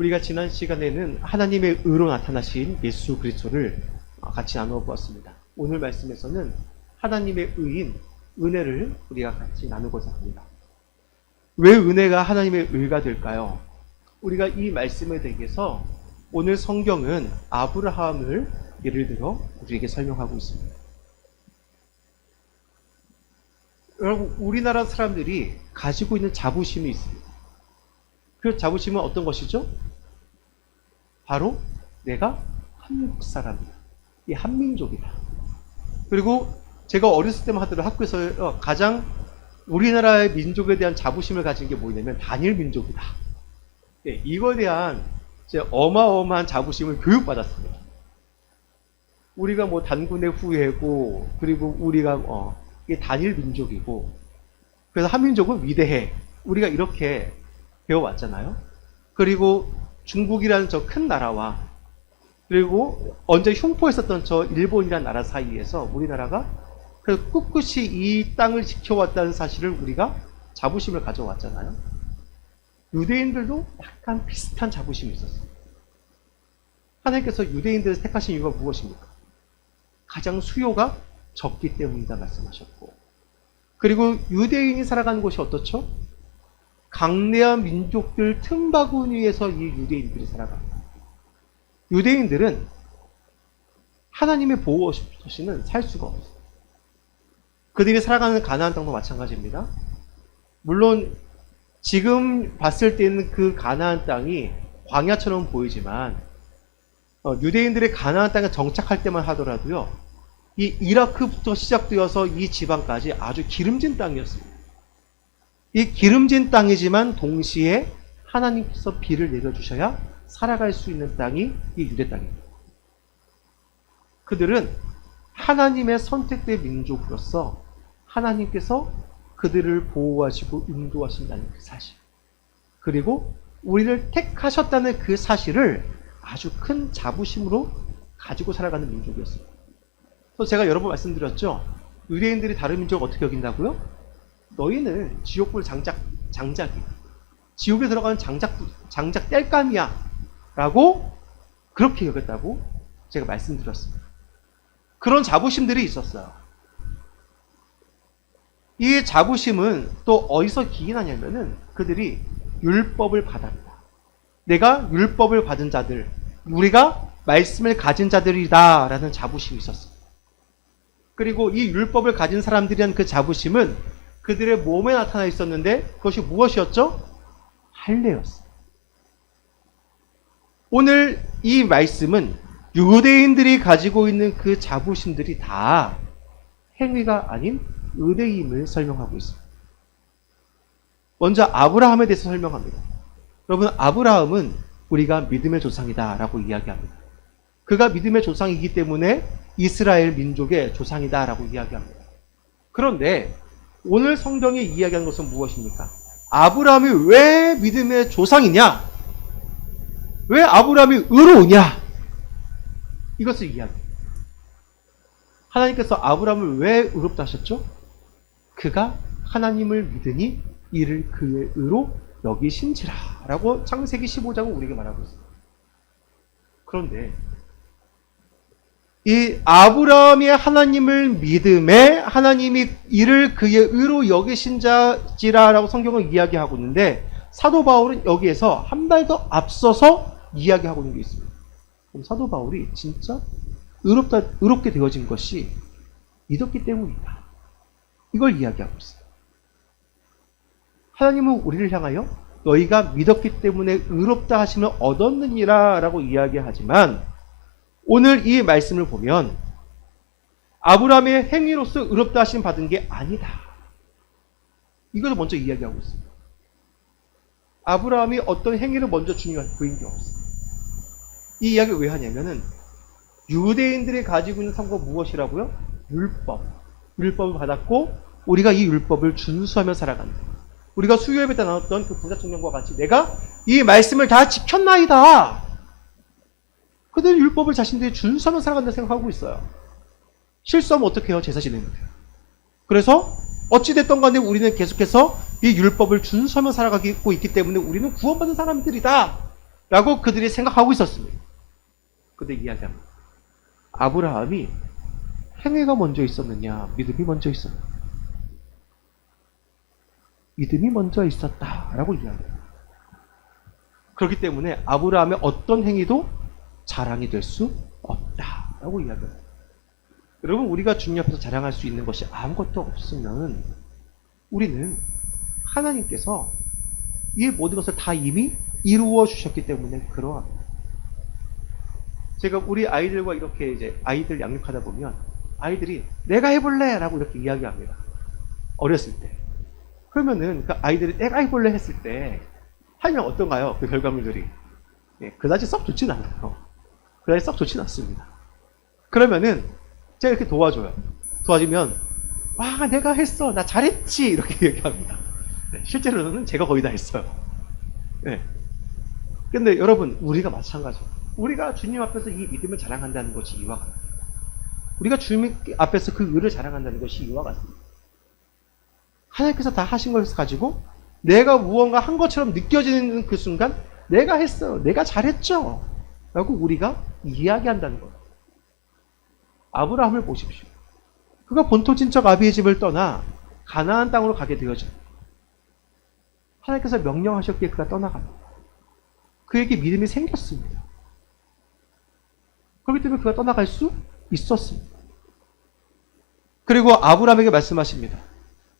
우리가 지난 시간에는 하나님의 의로 나타나신 예수 그리스도를 같이 나누어 보았습니다. 오늘 말씀에서는 하나님의 의인, 은혜를 우리가 같이 나누고자 합니다. 왜 은혜가 하나님의 의가 될까요? 우리가 이 말씀에 대해서 오늘 성경은 아브라함을 예를 들어 우리에게 설명하고 있습니다. 여러분, 우리나라 사람들이 가지고 있는 자부심이 있습니다. 그 자부심은 어떤 것이죠? 바로 내가 한국 사람이다. 이 한민족이다. 그리고 제가 어렸을 때만 하더라도 학교에서 가장 우리나라의 민족에 대한 자부심을 가진 게 뭐냐면 단일 민족이다. 네, 이거에 대한 어마어마한 자부심을 교육받았습니다. 우리가 뭐 단군의 후예고, 그리고 우리가 이게 단일 민족이고, 그래서 한민족은 위대해. 우리가 이렇게 배워왔잖아요. 그리고 중국이라는 저 큰 나라와, 그리고 언제 흉포했었던 저 일본이라는 나라 사이에서 우리나라가 꿋꿋이 이 땅을 지켜왔다는 사실을 우리가 자부심을 가져왔잖아요. 유대인들도 약간 비슷한 자부심이 있었어요. 하나님께서 유대인들을 택하신 이유가 무엇입니까? 가장 수요가 적기 때문이다 말씀하셨고, 그리고 유대인이 살아가는 곳이 어떻죠? 강대한 민족들 틈바구니에서 이 유대인들이 살아갑니다. 유대인들은 하나님의 보호 없이는 살 수가 없어요. 그들이 살아가는 가나안 땅도 마찬가지입니다. 물론 지금 봤을 때는 그 가나안 땅이 광야처럼 보이지만 유대인들의 가나안 땅에 정착할 때만 하더라도요, 이 이라크부터 시작되어서 이 지방까지 아주 기름진 땅이었습니다. 이 기름진 땅이지만 동시에 하나님께서 비를 내려주셔야 살아갈 수 있는 땅이 이 유대 땅입니다. 그들은 하나님의 선택된 민족으로서 하나님께서 그들을 보호하시고 인도하신다는 그 사실, 그리고 우리를 택하셨다는 그 사실을 아주 큰 자부심으로 가지고 살아가는 민족이었습니다. 그래서 제가 여러 번 말씀드렸죠. 유대인들이 다른 민족을 어떻게 여긴다고요? 너희는 지옥불 장작이야. 지옥에 들어가는 장작 땔감이야. 라고 그렇게 여겼다고 제가 말씀드렸습니다. 그런 자부심들이 있었어요. 이 자부심은 또 어디서 기인하냐면은 그들이 율법을 받았다. 내가 율법을 받은 자들, 우리가 말씀을 가진 자들이다 라는 자부심이 있었어요. 그리고 이 율법을 가진 사람들이란 그 자부심은 그들의 몸에 나타나 있었는데 그것이 무엇이었죠? 할례였어요. 오늘 이 말씀은 유대인들이 가지고 있는 그 자부심들이 다 행위가 아닌 의례임을 설명하고 있습니다. 먼저 아브라함에 대해서 설명합니다. 여러분, 아브라함은 우리가 믿음의 조상이다 라고 이야기합니다. 그가 믿음의 조상이기 때문에 이스라엘 민족의 조상이다 라고 이야기합니다. 그런데 오늘 성경이 이야기하는 것은 무엇입니까? 아브라함이 왜 믿음의 조상이냐? 왜 아브라함이 의로우냐? 이것을 이야기합니다. 하나님께서 아브라함을 왜 의롭다 하셨죠? 그가 하나님을 믿으니 이를 그의 의로 여기신지라 라고 창세기 15장은 우리에게 말하고 있습니다. 그런데 이 아브라함이 하나님을 믿음에 하나님이 이를 그의 의로 여기신지라라고 성경은 이야기하고 있는데, 사도 바울은 여기에서 한 발 더 앞서서 이야기하고 있는 게 있습니다. 그럼 사도 바울이 진짜 의롭게 되어진 것이 믿었기 때문이다. 이걸 이야기하고 있어요. 하나님은 우리를 향하여 너희가 믿었기 때문에 의롭다 하심을 얻었느니라 라고 이야기하지만, 오늘 이 말씀을 보면 아브라함의 행위로서 의롭다 하심 받은 게 아니다. 이것을 먼저 이야기하고 있습니다. 아브라함이 어떤 행위를 먼저 중요하게 보인 게 없어요. 이 이야기를 왜 하냐면은 유대인들이 가지고 있는 성공 무엇이라고요? 율법을 받았고 우리가 이 율법을 준수하며 살아간다. 우리가 수요예배 때 나눴던 그 부자 청년과 같이 내가 이 말씀을 다 지켰나이다. 그들 율법을 자신들이 준수하며 살아간다 생각하고 있어요. 실수하면 어떻게 해요? 제사 지냅니다. 그래서 어찌됐던 간에 우리는 계속해서 이 율법을 준수하며 살아가고 있기 때문에 우리는 구원받은 사람들이다 라고 그들이 생각하고 있었습니다. 근데 이야기합니다. 아브라함이 행위가 먼저 있었느냐, 믿음이 먼저 있었느냐? 믿음이 먼저 있었다라고 이야기합니다. 그렇기 때문에 아브라함의 어떤 행위도 자랑이 될 수 없다라고 이야기합니다. 여러분, 우리가 주님 앞에서 자랑할 수 있는 것이 아무것도 없으면 우리는 하나님께서 이 모든 것을 다 이미 이루어 주셨기 때문에 그러합니다. 제가 우리 아이들과 이렇게 이제 아이들 양육하다 보면 아이들이 내가 해볼래 라고 이렇게 이야기합니다. 어렸을 때. 그러면은 그 아이들이 내가 해볼래 했을 때 하면 어떤가요? 그 결과물들이. 네, 그다지 썩 좋진 않아요. 그다지 썩 좋진 않습니다. 그러면은 제가 이렇게 도와줘요. 도와주면 와 내가 했어 나 잘했지 이렇게 얘기합니다. 네, 실제로는 제가 거의 다 했어요. 네. 근데 여러분 우리가 마찬가지예요. 우리가 주님 앞에서 이 믿음을 자랑한다는 것이 이와 같아요. 우리가 주님 앞에서 그 의를 자랑한다는 것이 이와 같습니다. 하나님께서 다 하신 것을 가지고 내가 무언가 한 것처럼 느껴지는 그 순간 내가 했어 내가 잘했죠 라고 우리가 이야기한다는 거예요. 아브라함을 보십시오. 그가 본토친척 아비의 집을 떠나 가나안 땅으로 가게 되어집니다. 하나님께서 명령하셨기에 그가 떠나갑니다. 그에게 믿음이 생겼습니다. 그렇기 때문에 그가 떠나갈 수 있었습니다. 그리고 아브라함에게 말씀하십니다.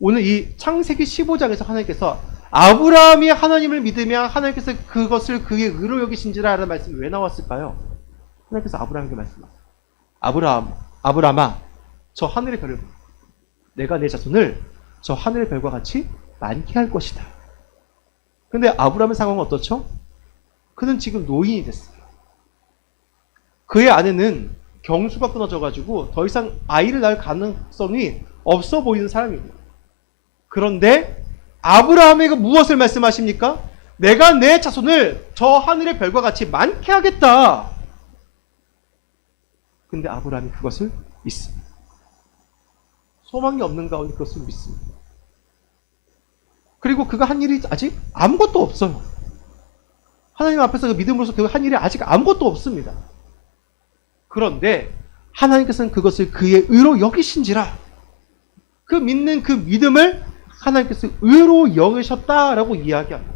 오늘 이 창세기 15장에서 하나님께서 아브라함이 하나님을 믿으면 하나님께서 그것을 그의 의로 여기신지라 라는 말씀이 왜 나왔을까요? 하나님께서 아브라함에게 말씀하세요. 아브라함아, 저 하늘의 별을 보라. 내가 내 자손을 저 하늘의 별과 같이 많게 할 것이다. 근데 아브라함의 상황은 어떻죠? 그는 지금 노인이 됐어요. 그의 아내는 경수가 끊어져가지고 더 이상 아이를 낳을 가능성이 없어 보이는 사람입니다. 그런데 아브라함에게 무엇을 말씀하십니까? 내가 내 자손을 저 하늘의 별과 같이 많게 하겠다. 근데 아브라함이 그것을 믿습니다. 소망이 없는 가운데 그것을 믿습니다. 그리고 그가 한 일이 아직 아무것도 없어요. 하나님 앞에서 그 믿음으로서 그가 한 일이 아직 아무것도 없습니다. 그런데 하나님께서는 그것을 그의 의로 여기신지라 그 믿는 그 믿음을 하나님께서 의로 여기셨다라고 이야기합니다.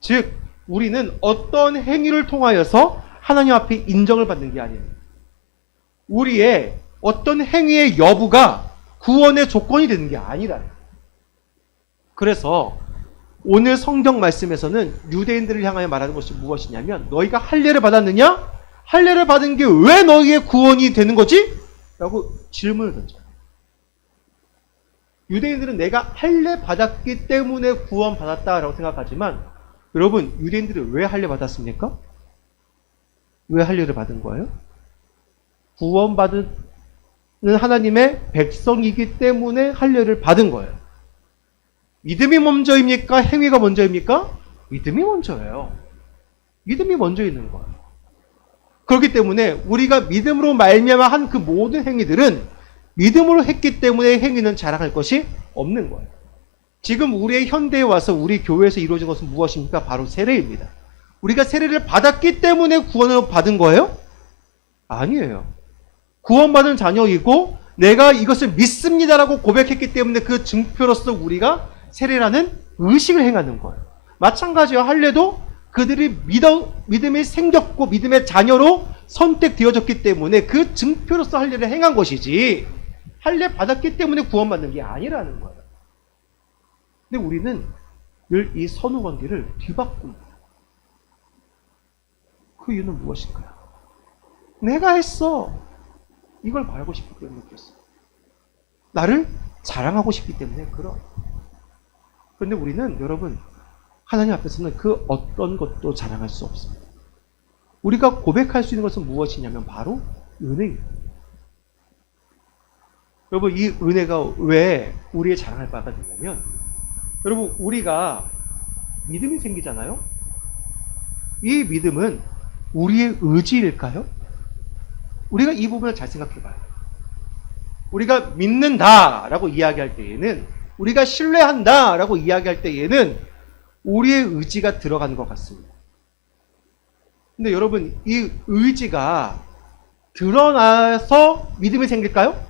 즉 우리는 어떤 행위를 통하여서 하나님 앞에 인정을 받는 게 아니에요. 우리의 어떤 행위의 여부가 구원의 조건이 되는 게 아니라. 그래서 오늘 성경 말씀에서는 유대인들을 향하여 말하는 것이 무엇이냐면 너희가 할례를 받았느냐? 할례를 받은 게 왜 너희의 구원이 되는 거지? 라고 질문을 던져요. 유대인들은 내가 할례 받았기 때문에 구원 받았다라고 생각하지만 여러분 유대인들은 왜 할례 받았습니까? 왜 할례를 받은 거예요? 구원받은 하나님의 백성이기 때문에 할례를 받은 거예요. 믿음이 먼저입니까? 행위가 먼저입니까? 믿음이 먼저예요. 믿음이 먼저 있는 거예요. 그렇기 때문에 우리가 믿음으로 말미암아 한 그 모든 행위들은 믿음으로 했기 때문에 행위는 자랑할 것이 없는 거예요. 지금 우리의 현대에 와서 우리 교회에서 이루어진 것은 무엇입니까? 바로 세례입니다. 우리가 세례를 받았기 때문에 구원을 받은 거예요? 아니에요. 구원받은 자녀이고 내가 이것을 믿습니다라고 고백했기 때문에 그 증표로서 우리가 세례라는 의식을 행하는 거예요. 마찬가지로 할례도 그들이 믿음이 생겼고 믿음의 자녀로 선택되어졌기 때문에 그 증표로서 할례를 행한 것이지 할례 받았기 때문에 구원받는 게 아니라는 거예요. 근데 우리는 늘 이 선후 관계를 뒤바꿉니다. 그 이유는 무엇일까요? 내가 했어. 이걸 말하고 싶기 때문에 그랬어. 나를 자랑하고 싶기 때문에 그런. 그런데 우리는 여러분 하나님 앞에서는 그 어떤 것도 자랑할 수 없습니다. 우리가 고백할 수 있는 것은 무엇이냐면 바로 은혜입니다. 여러분 이 은혜가 왜 우리의 자랑할 바가 되냐면 여러분 우리가 믿음이 생기잖아요. 이 믿음은 우리의 의지일까요? 우리가 이 부분을 잘 생각해봐요. 우리가 믿는다라고 이야기할 때에는 우리가 신뢰한다라고 이야기할 때에는 우리의 의지가 들어가는 것 같습니다. 근데 여러분, 이 의지가 드러나서 믿음이 생길까요?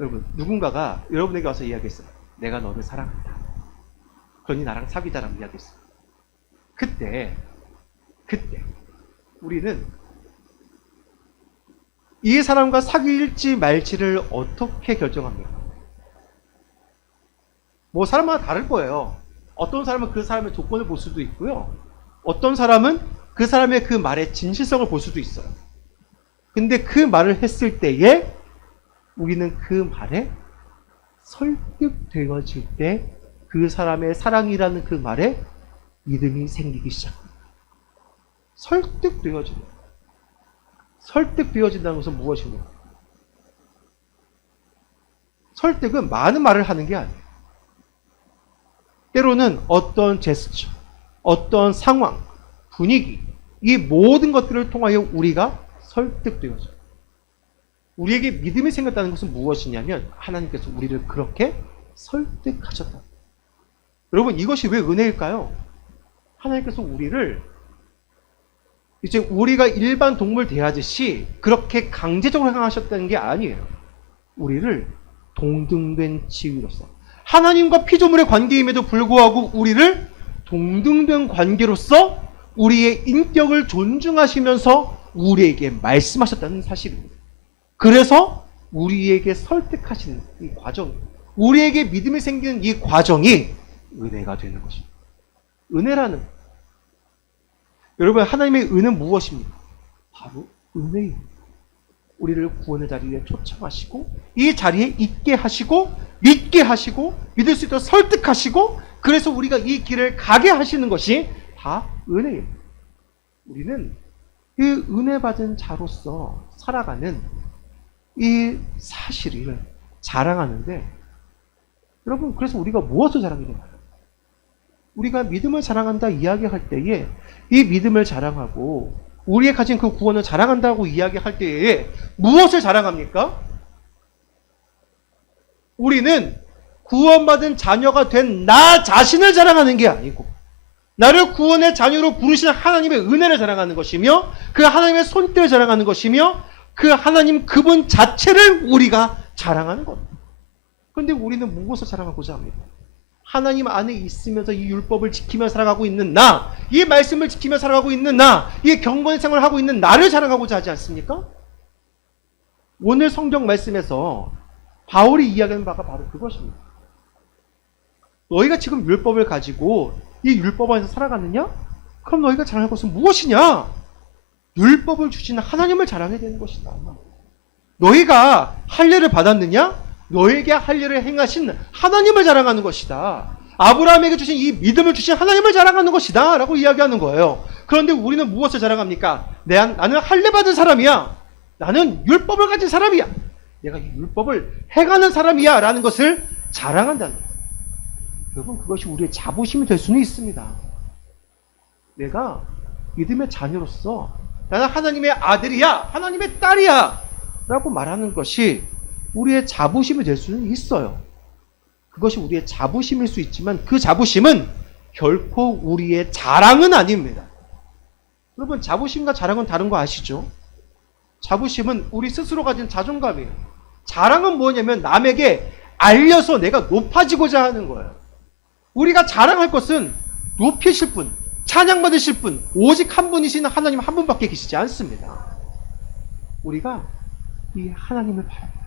여러분, 누군가가 여러분에게 와서 이야기했어요. 내가 너를 사랑한다. 그러니 나랑 사귀자라고 이야기했어요. 그때 우리는 이 사람과 사귈지 말지를 어떻게 결정합니까? 뭐 사람마다 다를 거예요. 어떤 사람은 그 사람의 조건을 볼 수도 있고요. 어떤 사람은 그 사람의 그 말의 진실성을 볼 수도 있어요. 근데 그 말을 했을 때에 우리는 그 말에 설득되어질 때 그 사람의 사랑이라는 그 말에 믿음이 생기기 시작합니다. 설득되어집니다. 설득되어진다는 것은 무엇입니까? 설득은 많은 말을 하는 게 아니에요. 때로는 어떤 제스처, 어떤 상황, 분위기, 이 모든 것들을 통하여 우리가 설득되어져요. 우리에게 믿음이 생겼다는 것은 무엇이냐면 하나님께서 우리를 그렇게 설득하셨다. 여러분, 이것이 왜 은혜일까요? 하나님께서 우리를 이제 우리가 일반 동물 대하듯이 그렇게 강제적으로 행하셨다는 게 아니에요. 우리를 동등된 지위로서, 하나님과 피조물의 관계임에도 불구하고 우리를 동등된 관계로서 우리의 인격을 존중하시면서 우리에게 말씀하셨다는 사실입니다. 그래서 우리에게 설득하시는 이 과정, 우리에게 믿음이 생기는 이 과정이 은혜가 되는 것입니다. 은혜라는, 여러분, 하나님의 은혜는 무엇입니까? 바로 은혜입니다. 우리를 구원의 자리에 초청하시고 이 자리에 있게 하시고 믿게 하시고 믿을 수 있도록 설득하시고, 그래서 우리가 이 길을 가게 하시는 것이 다 은혜입니다. 우리는 이 은혜 받은 자로서 살아가는 이 사실을 자랑하는데, 여러분, 그래서 우리가 무엇을 자랑해야 되나요? 우리가 믿음을 자랑한다 이야기할 때에 이 믿음을 자랑하고 우리의 가진 그 구원을 자랑한다고 이야기할 때에 무엇을 자랑합니까? 우리는 구원받은 자녀가 된 나 자신을 자랑하는 게 아니고 나를 구원의 자녀로 부르시는 하나님의 은혜를 자랑하는 것이며 그 하나님의 손길을 자랑하는 것이며 그 하나님 그분 자체를 우리가 자랑하는 겁니다. 그런데 우리는 무엇을 자랑하고자 합니까? 하나님 안에 있으면서 이 율법을 지키며 살아가고 있는 나, 이 말씀을 지키며 살아가고 있는 나, 이 경건의 생활을 하고 있는 나를 자랑하고자 하지 않습니까? 오늘 성경 말씀에서 바울이 이야기하는 바가 바로 그것입니다. 너희가 지금 율법을 가지고 이 율법 안에서 살아가느냐? 그럼 너희가 자랑할 것은 무엇이냐? 율법을 주시는 하나님을 자랑해야 되는 것이다. 너희가 할례를 받았느냐? 너에게 할례를 행하신 하나님을 자랑하는 것이다. 아브라함에게 주신 이 믿음을 주신 하나님을 자랑하는 것이다 라고 이야기하는 거예요. 그런데 우리는 무엇을 자랑합니까? 나는 할례 받은 사람이야. 나는 율법을 가진 사람이야. 내가 이 율법을 행하는 사람이야 라는 것을 자랑한다는 거예요. 여러분, 그것이 우리의 자부심이 될 수는 있습니다. 내가 믿음의 자녀로서 나는 하나님의 아들이야, 하나님의 딸이야 라고 말하는 것이 우리의 자부심이 될 수는 있어요. 그것이 우리의 자부심일 수 있지만 그 자부심은 결코 우리의 자랑은 아닙니다. 여러분, 자부심과 자랑은 다른 거 아시죠? 자부심은 우리 스스로 가진 자존감이에요. 자랑은 뭐냐면 남에게 알려서 내가 높아지고자 하는 거예요. 우리가 자랑할 것은 높이실 분, 찬양받으실 분, 오직 한 분이신 하나님 한 분밖에 계시지 않습니다. 우리가 이 하나님을 바랍니다.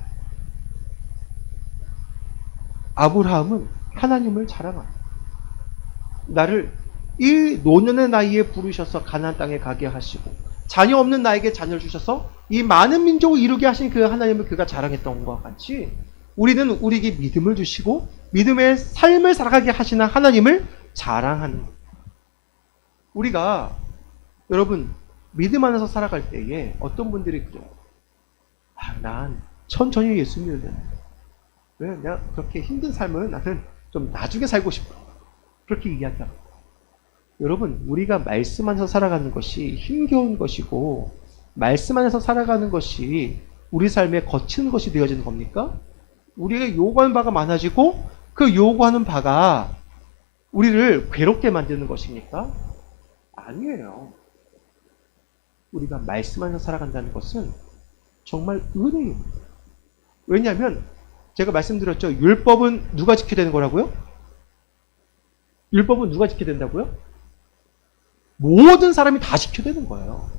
아브라함은 하나님을 자랑합니다. 나를 이 노년의 나이에 부르셔서 가나안 땅에 가게 하시고 자녀 없는 나에게 자녀를 주셔서 이 많은 민족을 이루게 하신 그 하나님을 그가 자랑했던 것과 같이 우리는 우리에게 믿음을 주시고 믿음의 삶을 살아가게 하시는 하나님을 자랑하는 것. 우리가 여러분 믿음 안에서 살아갈 때에 어떤 분들이 그래요. 난 천천히 예수 믿어야 되는데 왜 내가 그렇게 힘든 삶을 나는 좀 나중에 살고 싶어. 그렇게 이야기합니다. 여러분, 우리가 말씀 안에서 살아가는 것이 힘겨운 것이고 말씀 안에서 살아가는 것이 우리 삶에 거치는 것이 되어지는 겁니까? 우리가 요구하는 바가 많아지고 그 요구하는 바가 우리를 괴롭게 만드는 것입니까? 아니에요. 우리가 말씀 안에서 살아간다는 것은 정말 은혜입니다. 왜냐하면 제가 말씀드렸죠. 율법은 누가 지켜야 되는 거라고요? 율법은 누가 지켜야 된다고요? 모든 사람이 다 지켜야 되는 거예요.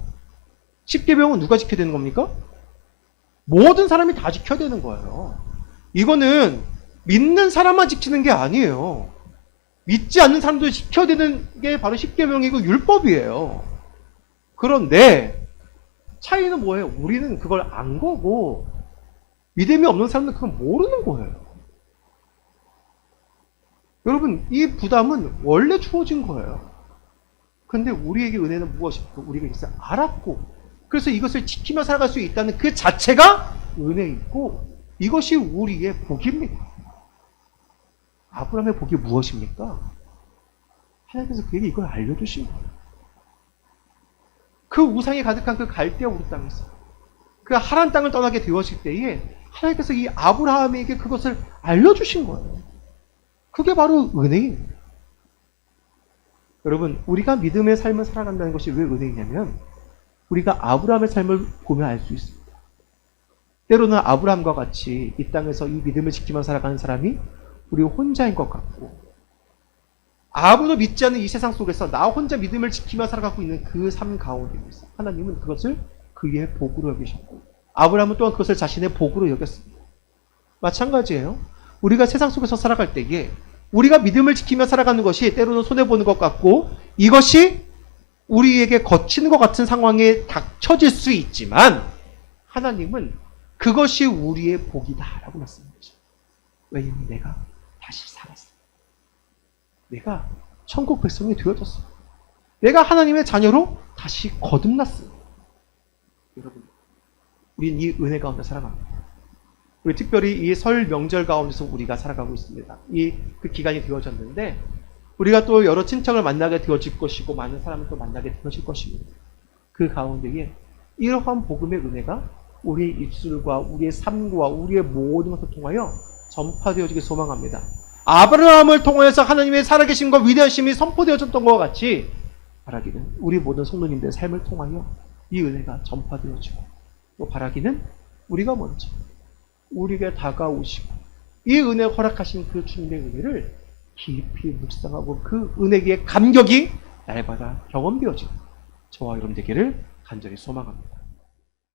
십계명은 누가 지켜야 되는 겁니까? 모든 사람이 다 지켜야 되는 거예요. 이거는 믿는 사람만 지키는 게 아니에요. 믿지 않는 사람도 지켜야 되는 게 바로 십계명이고 율법이에요. 그런데 차이는 뭐예요? 우리는 그걸 안 거고 믿음이 없는 사람은 그걸 모르는 거예요. 여러분, 이 부담은 원래 주어진 거예요. 근데 우리에게 은혜는 무엇입니까? 우리가 이것을 알았고, 그래서 이것을 지키며 살아갈 수 있다는 그 자체가 은혜이고, 이것이 우리의 복입니다. 아브라함의 복이 무엇입니까? 하나님께서 그에게 이걸 알려주신 거예요. 그 우상이 가득한 그 갈대아 우르 땅에서 그 하란 땅을 떠나게 되었을 때에 하나님께서 이 아브라함에게 그것을 알려주신 거예요. 그게 바로 은혜입니다. 여러분, 우리가 믿음의 삶을 살아간다는 것이 왜 은혜이냐면 우리가 아브라함의 삶을 보면 알 수 있습니다. 때로는 아브라함과 같이 이 땅에서 이 믿음을 지키며 살아가는 사람이 우리 혼자인 것 같고, 아무도 믿지 않는 이 세상 속에서 나 혼자 믿음을 지키며 살아가고 있는 그 삶 가운데 있어 하나님은 그것을 그의 복으로 여기셨고, 아브라함은 또한 그것을 자신의 복으로 여겼습니다. 마찬가지예요. 우리가 세상 속에서 살아갈 때에 우리가 믿음을 지키며 살아가는 것이 때로는 손해보는 것 같고, 이것이 우리에게 거치는 것 같은 상황에 닥쳐질 수 있지만 하나님은 그것이 우리의 복이다라고 말씀하시죠. 왜냐하면 내가 다시 살았어. 내가 천국 백성이 되어졌어. 내가 하나님의 자녀로 다시 거듭났어. 여러분, 우린 이 은혜 가운데 살아갑니다. 우리 특별히 이 설 명절 가운데서 우리가 살아가고 있습니다. 그 기간이 되어졌는데 우리가 또 여러 친척을 만나게 되어질 것이고 많은 사람을 또 만나게 되어질 것입니다. 그 가운데에 이러한 복음의 은혜가 우리의 입술과 우리의 삶과 우리의 모든 것을 통하여 전파되어지길 소망합니다. 아브라함을 통해서 하나님의 살아계심과 위대하심이 선포되어졌던 것과 같이 바라기는 우리 모든 성도님들의 삶을 통하여 이 은혜가 전파되어지고, 또 바라기는 우리가 먼저 우리에게 다가오시고 이 은혜 허락하신 그 주님의 은혜를 깊이 묵상하고 그 은혜의 감격이 날마다 경험되어지고 저와 여러분 되기를 간절히 소망합니다.